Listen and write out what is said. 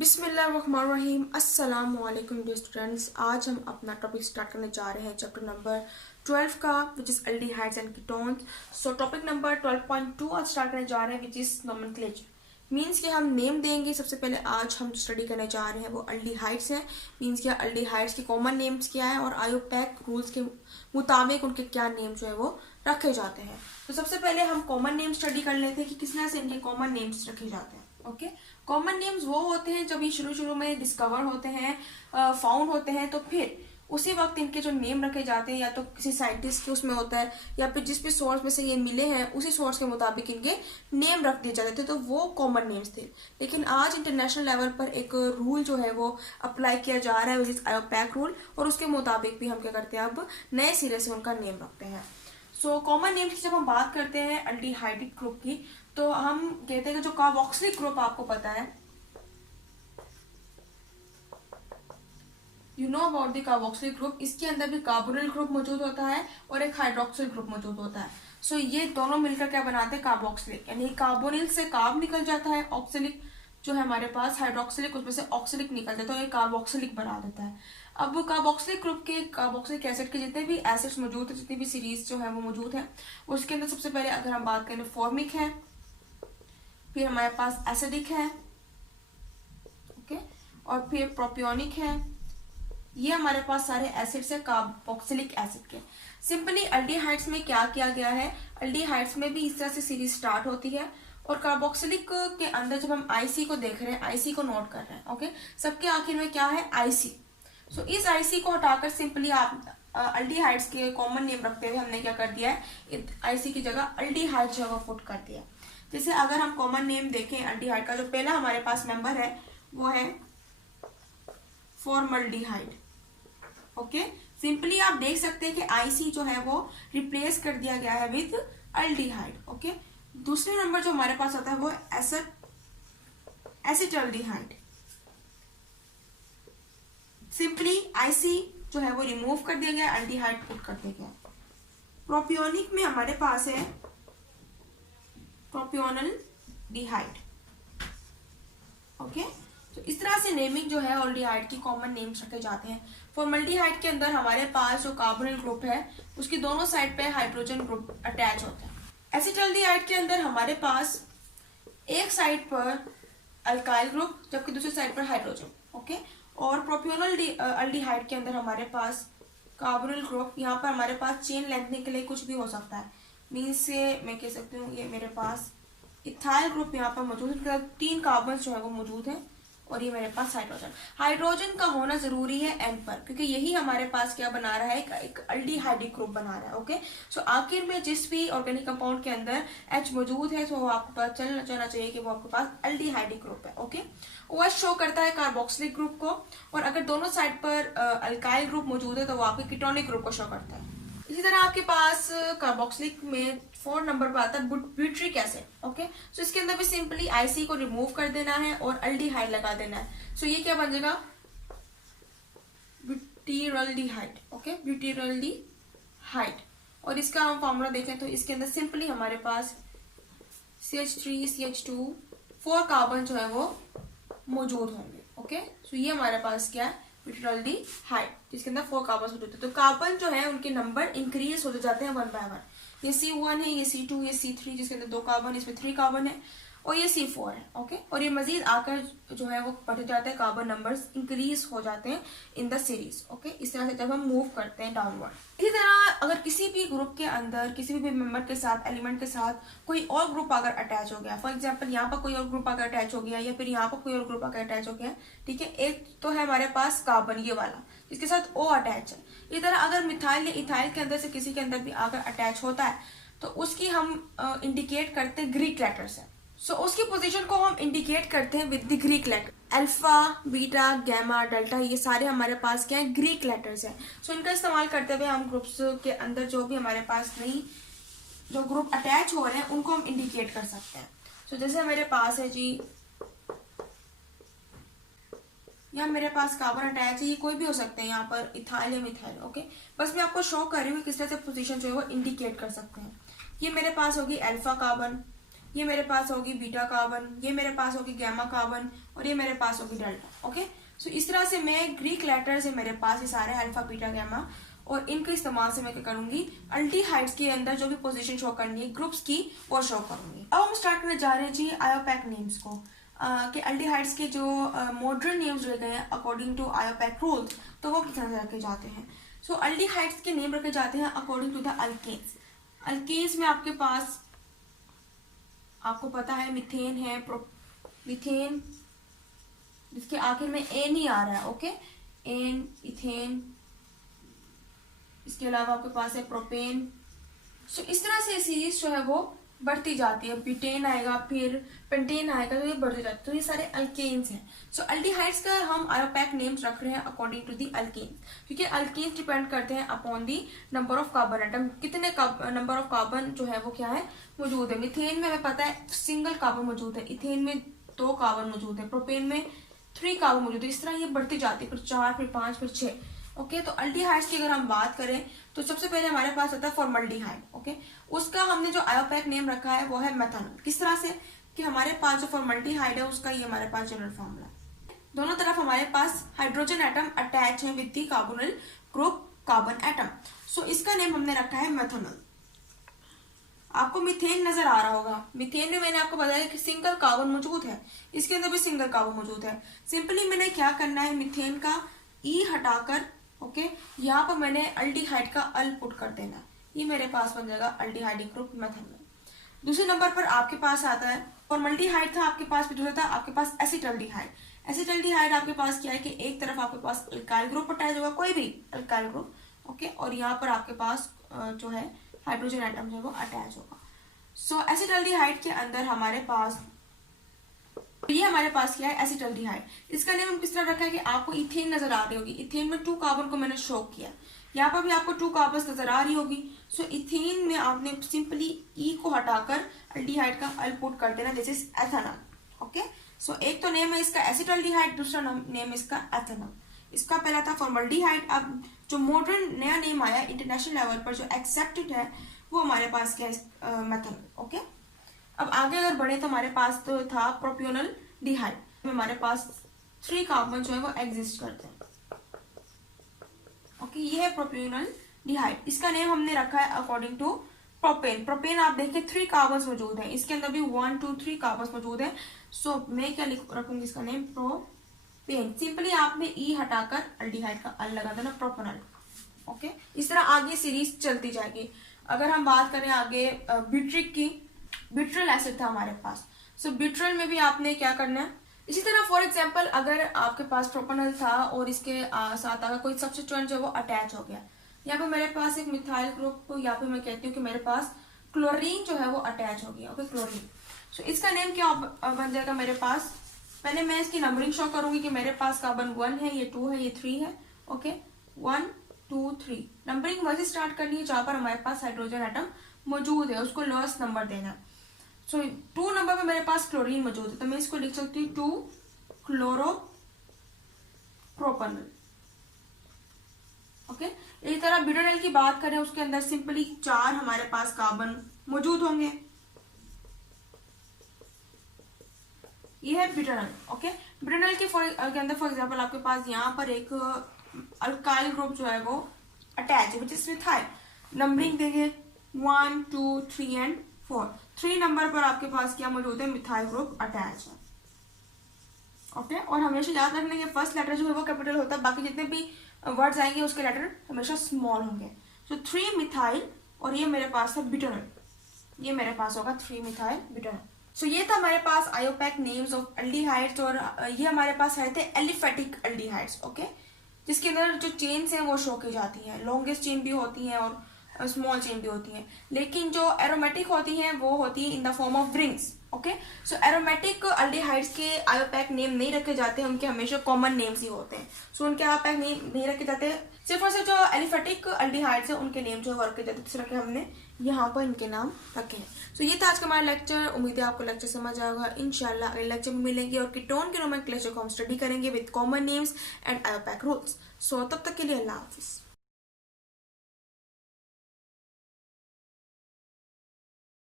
बिस्मिल्लाहिर्रहमानिर्रहीम। अस्सलामुअलैकुम dear students. आज हम अपना टॉपिक स्टार्ट करने जा रहे हैं चैप्टर नंबर 12 का, which is aldehydes and ketones. So topic number 12.2 आज स्टार्ट करने जा रहे हैं, विच इज नोमेनक्लेचर। मीन्स कि हम नेम देंगे। सबसे पहले आज हम स्टडी करने जा रहे हैं वो एल्डिहाइड्स हैं। मीन्स क्या एल्डिहाइड्स के कॉमन नेम्स क्या है और आयोपैक रूल्स के मुताबिक उनके क्या नेम जो है वो रखे जाते हैं। तो सबसे पहले हम कॉमन नेम स्टडी कर लेते हैं कि किस तरह से इनके कॉमन नेम्स रखे जाते हैं। ओके, कॉमन नेम्स वो होते हैं जब ये शुरू में डिस्कवर होते हैं, फाउंड होते हैं, तो फिर उसी वक्त इनके जो नेम रखे जाते हैं या तो किसी साइंटिस्ट के उसमें होता है या फिर जिस भी सोर्स में से ये मिले हैं उसी सोर्स के मुताबिक इनके नेम रख दिए जाते थे, तो वो कॉमन नेम्स थे। लेकिन आज इंटरनेशनल लेवल पर एक रूल जो है वो अप्लाई किया जा रहा है, विच इज आयोपैक रूल, और उसके मुताबिक भी हम क्या करते हैं, अब नए सिरे से उनका नेम रखते हैं। सो कॉमन नेम्स की जब हम बात करते हैं एल्डिहाइडिक ग्रुप की, तो हम कहते हैं कि जो कार्बोक्सिलिक ग्रुप आपको पता है, you know about the carboxylic group, इसके अंदर भी कार्बोनिल ग्रुप मौजूद होता है और एक हाइड्रोक्सिल ग्रुप मौजूद होता है। सो ये दोनों मिलकर क्या बनाते हैं, कार्बोक्सिलिक। यानी कार्बोनिल से कार्ब निकल जाता है, ऑक्सिलिक जो है हमारे पास हाइड्रोक्सिलिक, उसमें से ऑक्सिलिक निकल जाता है, तो ये कार्बोक्सिलिक बना देता है। अब कार्बोक्सिलिक ग्रुप के कार्बोक्सिलिक एसिड के जितने भी एसिड्स मौजूद है, जितनी भी सीरीज जो है वो मौजूद है, उसके अंदर सबसे पहले अगर हम बात करें फॉर्मिक है, फिर हमारे पास एसिडिक है, ओके, और फिर प्रोपियोनिक है। ये हमारे पास सारे एसिड्स है कार्बोक्सिलिक एसिड के। सिंपली एल्डिहाइड्स में क्या किया गया है, एल्डिहाइड्स में भी इस तरह से सीरीज स्टार्ट होती है, और कार्बोक्सिलिक के अंदर जब हम आईसी को देख रहे हैं, आईसी को नोट कर रहे हैं, ओके, सबके आखिर में क्या है, आईसी। सो इस आईसी को हटाकर सिंपली आप एल्डिहाइड्स के कॉमन नेम रखते हुए हमने क्या कर दिया है, आईसी की जगह एल्डिहाइड जो है वो पुट कर दिया। जैसे अगर हम कॉमन नेम देखें एल्डिहाइड का, जो पहला हमारे पास मेंबर है वो है फॉर्मल्डिहाइड। ओके, सिंपली आप देख सकते हैं कि आईसी जो है वो रिप्लेस कर दिया गया है विद एल्डिहाइड। ओके, दूसरे नंबर जो हमारे पास आता है वो एसिटल्डिहाइड। सिंपली आईसी जो है वो रिमूव कर दिया गया, एल्डिहाइड पुट कर दिया गया। प्रोपियोनिक में हमारे पास है प्रोपियोनल डिहाइड। ओके, तो इस तरह से नेमिंग जो है एल्डिहाइड की कॉमन नेम्स रखे जाते हैं। फॉर्मल्डिहाइड के अंदर हमारे पास जो कार्बोनिल ग्रुप है उसकी दोनों साइड पे हाइड्रोजन ग्रुप अटैच होता है। एसिटल्डिहाइड के अंदर हमारे पास एक साइड पर अल्काइल ग्रुप जबकि दूसरी साइड पर हाइड्रोजन। ओके, और प्रोपियोनल एल्डिहाइड के अंदर हमारे पास कार्बोनिल ग्रुप, यहाँ पर हमारे पास चेन लेंथनिंग के लिए कुछ भी हो सकता है। मीन्स से मैं कह सकती हूँ ये मेरे पास इथाइल ग्रुप यहाँ पर मौजूद है, 3 कार्बन जो है वो मौजूद है, और ये मेरे पास हाइड्रोजन। हाइड्रोजन का होना जरूरी है एंड पर, क्योंकि यही हमारे पास क्या बना रहा है, एक एल्डिहाइडिक ग्रुप बना रहा है। ओके, सो आखिर में जिस भी ऑर्गेनिक कंपाउंड के अंदर एच मौजूद है, तो वो आपको पता चलना चाहिए कि वो आपके पास एल्डिहाइडिक ग्रुप है। ओके, OH शो करता है कार्बोक्सिलिक ग्रुप को, और अगर दोनों साइड पर अल्काइल ग्रुप मौजूद है तो वो आपके कीटोनिक ग्रुप को शो करता है। इसी तरह आपके पास कार्बोक्सिलिक में 4 नंबर पर आता है ब्यूट्रिक एसिड। ओके, सो इसके अंदर भी सिंपली आईसी को रिमूव कर देना है और एल्डिहाइड लगा देना है। सो ये क्या बन जाएगा, ब्यूटिरल्डिहाइड। ओके, ब्यूटिरल्डिहाइड। और इसका हम फॉर्मूला देखें तो इसके अंदर सिंपली हमारे पास CH3 CH2 4 कार्बन जो है वो मौजूद होंगे। ओके, सो ये हमारे पास क्या है, ब्यूटिरल्डिहाइड, जिसके अंदर 4 कार्बन मौजूद है। तो कार्बन जो है उनके नंबर इंक्रीज होते जाते हैं 1 बाय 1। ये C1 है, ये C2, ये C3, जिसके अंदर 2 कार्बन, इसमें 3 कार्बन है, और ये C4 है। ओके, और ये मजीद आकर जो है वो बढ़ते जाते हैं, कार्बन नंबर्स इंक्रीज हो जाते हैं इन द सीरीज। ओके, इस तरह से जब हम मूव करते हैं डाउनवर्ड। इसी तरह अगर किसी भी ग्रुप के अंदर किसी भी मेंबर के साथ, एलिमेंट के साथ कोई और ग्रुप अगर अटैच हो गया, फॉर एग्जाम्पल यहाँ पर कोई और ग्रुप अगर अटैच हो गया या फिर यहाँ पर कोई और ग्रुप अगर अटैच हो गया, ठीक है, एक तो है हमारे पास कार्बन ये वाला जिसके साथ O अटैच है। इसी तरह अगर मिथाइल या इथाइल के अंदर से किसी के अंदर भी अगर अटैच होता है तो उसकी हम इंडिकेट करते हैं ग्रीक लेटर से। सो उसकी पोजीशन को हम इंडिकेट करते हैं with the Greek letter. Alpha, beta, gamma, delta, ये सारे हमारे पास क्या है, ग्रीक लेटर्स हैं। सो इनका इस्तेमाल करते हुए हम ग्रुप्स के अंदर जो भी हमारे पास नई जो ग्रुप अटैच हो रहे हैं उनको हम इंडिकेट कर सकते हैं। सो जैसे मेरे पास है जी, यहाँ मेरे पास कार्बन अटैच है, ये कोई भी हो सकते हैं, यहाँ पर इथाइल या मिथाइल। ओके, बस मैं आपको शो कर रही हूँ किस तरह से पोजीशन जो है वो इंडिकेट कर सकते हैं। ये मेरे पास होगी अल्फा कार्बन, ये मेरे पास होगी बीटा कार्बन, ये मेरे पास होगी गैमा कार्बन, और ये मेरे पास होगी डेल्टा। ओके, सो इस तरह से मैं ग्रीक लेटर्स है मेरे पास ये सारे अल्फा बीटा गामा, और इनके इस्तेमाल से मैं क्या करूंगी, अल्डिहाइड्स के अंदर जो भी पोजीशन शो करनी है ग्रुप्स की वो शो करूंगी। अब हम स्टार्ट करने जा रहे हैं जी आयोपैक नेम्स को, कि अल्डिहाइड्स के जो मॉडर्न नेम्स रह गए हैं अकॉर्डिंग टू आयोपैक रूल्स, तो वो किस तरह से रखे जाते हैं। सो अल्डिहाइड्स के नेम रखे जाते हैं according to the alkanes. Alkanes में आपके पास आपको पता है मिथेन है, मिथेन जिसके आखिर में एन ही आ रहा है। ओके, एन, इथेन, इसके अलावा आपके पास है प्रोपेन। सो इस तरह से सीरीज जो है वो बढ़ती जाती है, ब्यूटेन आएगा, फिर पेंटेन आएगा, तो ये बढ़ती जाती है। तो ये सारे अल्केन्स हैं। सो अल्डिहाइड्स का हम आयोपैक नेम्स रख रहे हैं अकॉर्डिंग टू दी अल्केन, क्योंकि अल्केन्स डिपेंड करते हैं upon the number of carbon atom, कितने नंबर ऑफ कार्बन जो है वो क्या है मौजूद है। मिथेन में हमें पता है सिंगल कार्बन मौजूद है, इथेन में 2 कार्बन मौजूद है, प्रोपेन में 3 कार्बन मौजूद है। इस तरह ये बढ़ती जाती है, फिर 4, फिर 5, फिर 6। ओके, तो अल्डिहाइड्स की अगर हम बात करें तो सबसे पहले हमारे पास आता है फॉर्मल्डिहाइड। ओके, उसका हमने जो आयोपैक नेम रखा है वो है मेथनॉल। किस तरह से कि हमारे पास जो फॉर्मल्डिहाइड है उसका ये हमारे पास जनरल फॉर्मूला, दोनों तरफ हमारे पास हाइड्रोजन एटम अटैच है with the carbonyl group carbon atom. So इसका नेम हमने रखा है मेथनॉल। आपको मिथेन नजर आ रहा होगा, मिथेन में मैंने आपको बताया कि सिंगल कार्बन मौजूद है, इसके अंदर भी सिंगल कार्बन मौजूद है। सिंपली मैंने क्या करना है, मिथेन का ई हटाकर ओके यहाँ पर मैंने अल्डिहाइड का अल पुट कर देना, ये मेरे पास बन जाएगा अल्डिहाइड ग्रुप मेथनॉल। दूसरे नंबर पर आपके पास आता है फॉर्मल्डिहाइड था आपके पास, फिर दूसरा था आपके पास एसिटल्डिहाइड। एसिटल्डिहाइड आपके पास क्या है कि एक तरफ आपके पास अल्काइल ग्रुप अटैच होगा, कोई भी अल्काइल ग्रुप। ओके, और यहाँ पर आपके पास जो है हाइड्रोजन एटम जो है वो अटैच होगा। सो एसिटल्डिहाइड के अंदर हमारे पास ये हमारे पास क्या है एसिटल्डिहाइड। इसका नेम हम किस तरह रखा है कि आपको इथेन नजर आ रही होगी, इथेन में 2 कार्बन को मैंने शो किया, यहाँ पर भी आपको 2 कार्बन नजर आ रही होगी। सो इथेन में आपने सिंपली ई को हटाकर अल्डिहाइड का अल पुट कर देना, दिस इज एथेनॉल। ओके, सो एक तो नेम है इसका एसिटल्डिहाइड, दूसरा नेम है इसका एथेनॉल। इसका पहला था फॉर्मल्डिहाइड। अब जो मॉडर्न नया नेम आया इंटरनेशनल लेवल पर जो एक्सेप्टेड है वो हमारे पास क्या है मेथनॉल। ओके, अब आगे अगर बढ़े तो हमारे पास तो था प्रोपियोनल डिहाइड, हमारे पास 3 कार्बन जो है वो एग्जिस्ट करते हैं। ओके, ये है प्रोपियोनल डिहाइड। इसका नेम हमने रखा है अकॉर्डिंग टू प्रोपेन। प्रोपेन आप देखिए 3 कार्बन मौजूद है, इसके अंदर भी 1, 2, 3 कार्बन मौजूद है। सो मैं क्या रखूंगी इसका नेम प्रोपेन। सिंपली आपने ई हटाकर अल्डिहाइड का अल लगा देना प्रोपेनॉल। ओके, इस तरह आगे सीरीज चलती जाएगी। अगर हम बात करें आगे ब्यूट्रिक की, ब्यूट्रल एसिड था हमारे पास। सो ब्यूट्रल में भी आपने क्या करना है, इसी तरह फॉर एग्जांपल अगर आपके पास प्रोपेनॉल था और इसके साथ अगर कोई सब्स्टिट्यूएंट जो है वो अटैच हो गया, यहाँ पे मेरे पास एक मिथाइल ग्रुप, या फिर मैं कहती हूँ कि मेरे पास क्लोरीन जो है वो अटैच हो गया। Okay, chlorine. सो इसका नेम क्या बन जाएगा मेरे पास, पहले मैं इसकी नंबरिंग शो करूंगी कि मेरे पास कार्बन 1 है, ये 2 है, ये 3 है। ओके, 1, 2, 3 नंबरिंग वैसे स्टार्ट करनी है जहां पर हमारे पास हाइड्रोजन एटम मौजूद है, उसको लोएस्ट नंबर देना। सो 2 नंबर पे मेरे पास क्लोरीन मौजूद है, तो मैं इसको लिख सकती हूँ 2 क्लोरो प्रोपेनॉल। ओके, इसी तरह ब्यूटेनॉल की बात करें उसके अंदर सिंपली 4 हमारे पास कार्बन मौजूद होंगे, ये है ब्यूटेनॉल। ओके, ब्यूटेनॉल के अंदर फॉर एग्जांपल आपके पास यहाँ पर एक अल्काइल ग्रुप जो है वो अटैच है विच इज मिथाइल। नंबरिंग देंगे 1, 2, 3 एंड 4। 3 नंबर पर आपके पास क्या मौजूद है, मिथाइल ग्रुप अटैच है। ओके, और हमेशा याद रखना कि फर्स्ट लेटर जो है वो कैपिटल होता है, बाकी जितने भी वर्ड्स आएंगे उसके लेटर हमेशा स्मॉल होंगे। सो 3 मिथाइल, और ये मेरे पास है ब्यूटेनॉल, ये मेरे पास होगा 3 मिथाइल ब्यूटेनॉल। सो ये था हमारे पास आयोपैक नेम्स ऑफ एल्डिहाइड्स, और ये हमारे पास आए थे एलिफेटिक एल्डिहाइड्स। ओके, जिसके अंदर जो चेन्स हैं वो शो की जाती हैं, लॉन्गेस्ट चेन भी होती हैं और स्मॉल चेन भी होती हैं, लेकिन जो एरोमेटिक होती हैं वो होती है in the form of rings. Okay, so aromatic aldehydes के आयोपैक नेम नहीं रखे जाते, उनके हमेशा कॉमन नेम्स ही होते हैं। सो उनके आयोपैक नेम नहीं रखे जाते, सिर्फ और सिर्फ जो एलिफेटिक एल्डिहाइड्स है उनके नेम जो है रखे जाते हैं, जिस तरह के हमने यहाँ पर इनके नाम रखे हैं। सो ये था आज का हमारा लेक्चर, उम्मीद है आपको लेक्चर समझ आएगा। इंशाल्लाह अगले लेक्चर में मिलेंगे और कीटोन के नोमेनक्लेचर को हम स्टडी करेंगे with common names and IUPAC rules. So तब तक के लिए अल्लाह हाफिज।